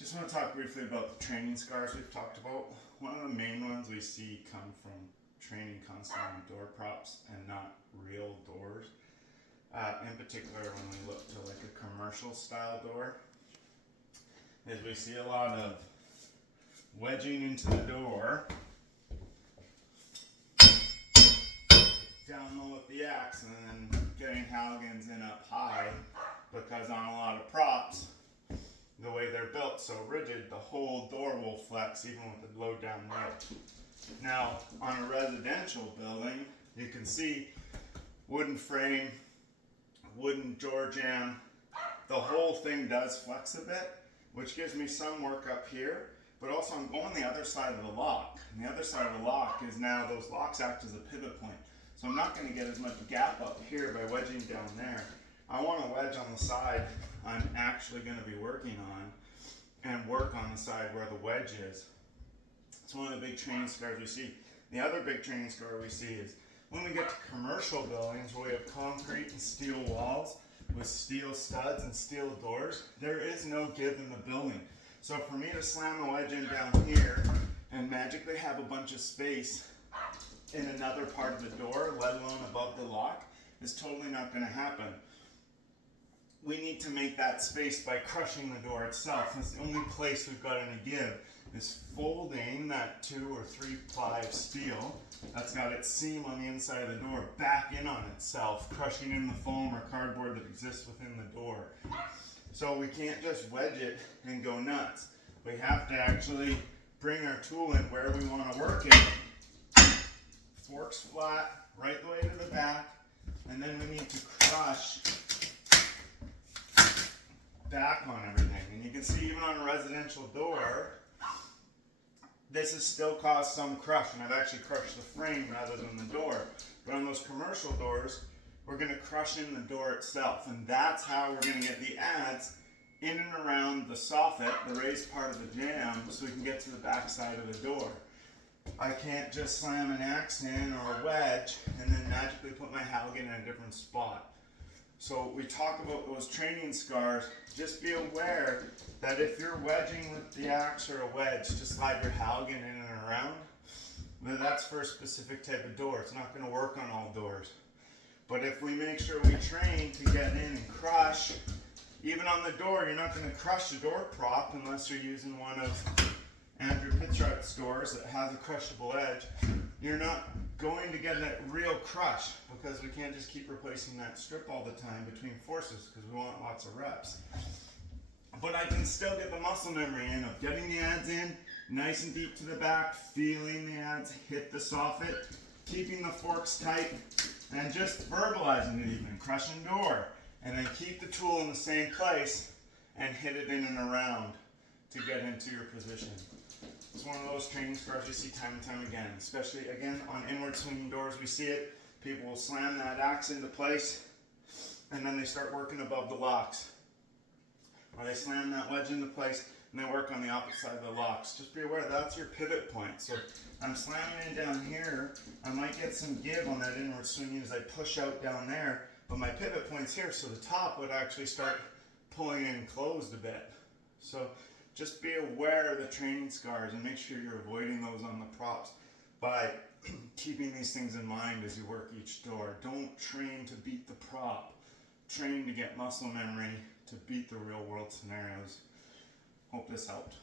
Just want to talk briefly about the training scars we've talked about. One of the main ones we see come from training constantly on door props and not real doors. In particular, when we look to like a commercial style door, is we see a lot of wedging into the door, down low with the axe, and then getting Halligans in up high, because on a lot of props, the way they're built so rigid, the whole door will flex even with the load down low. Now, on a residential building, you can see wooden frame, wooden door jamb, the whole thing does flex a bit, which gives me some work up here, but also I'm going the other side of the lock. And the other side of the lock is now those locks act as a pivot point. So I'm not going to get as much gap up here by wedging down there. I want to wedge on the side I'm actually going to be working on and work on the side where the wedge is. It's one of the big training scars we see. The other big training scar we see is when we get to commercial buildings where we have concrete and steel walls with steel studs and steel doors, there is no give in the building. So for me to slam a wedge in down here and magically have a bunch of space in another part of the door, let alone above the lock, is totally not going to happen. We need to make that space by crushing the door itself. That's the only place we've got any give, is folding that 2 or 3 ply of steel that's got its seam on the inside of the door back in on itself, crushing in the foam or cardboard that exists within the door. So we can't just wedge it and go nuts. We have to actually bring our tool in where we want to work it. Forks flat, right the way to the back, and then we need to crush back on everything. And you can see even on a residential door, this has still caused some crush, and I've actually crushed the frame rather than the door. But on those commercial doors, we're going to crush in the door itself, and that's how we're going to get the adze in and around the soffit, the raised part of the jamb, so we can get to the back side of the door. I can't just slam an axe in or a wedge and then magically put my Halligan in a different spot. So we talk about those training scars. Just be aware that if you're wedging with the axe or a wedge to slide your Halligan in and around, then that's for a specific type of door. It's not going to work on all doors. But if we make sure we train to get in and crush, even on the door, you're not going to crush the door prop unless you're using one of Andrew Pitchard's doors that has a crushable edge. You're not going to get that real crush because we can't just keep replacing that strip all the time between forces because we want lots of reps. But I can still get the muscle memory in of getting the adze in nice and deep to the back, feeling the adze hit the soffit, keeping the forks tight, and just verbalizing it even, crushing door, and then keep the tool in the same place and hit it in and around to get into your position. It's one of those training scars we see time and time again, especially again on inward swinging doors. We see it. People will slam that axe into place and then they start working above the locks. Or they slam that wedge into place and they work on the opposite side of the locks. Just be aware that's your pivot point. So I'm slamming in down here. I might get some give on that inward swinging as I push out down there, but my pivot point's here, so the top would actually start pulling in closed a bit. So just be aware of the training scars and make sure you're avoiding those on the props by keeping these things in mind as you work each door. Don't train to beat the prop. Train to get muscle memory to beat the real world scenarios. Hope this helped.